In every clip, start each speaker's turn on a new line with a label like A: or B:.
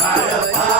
A: Para, para.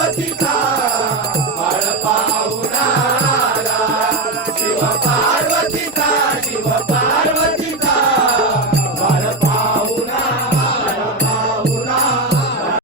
A: aqui.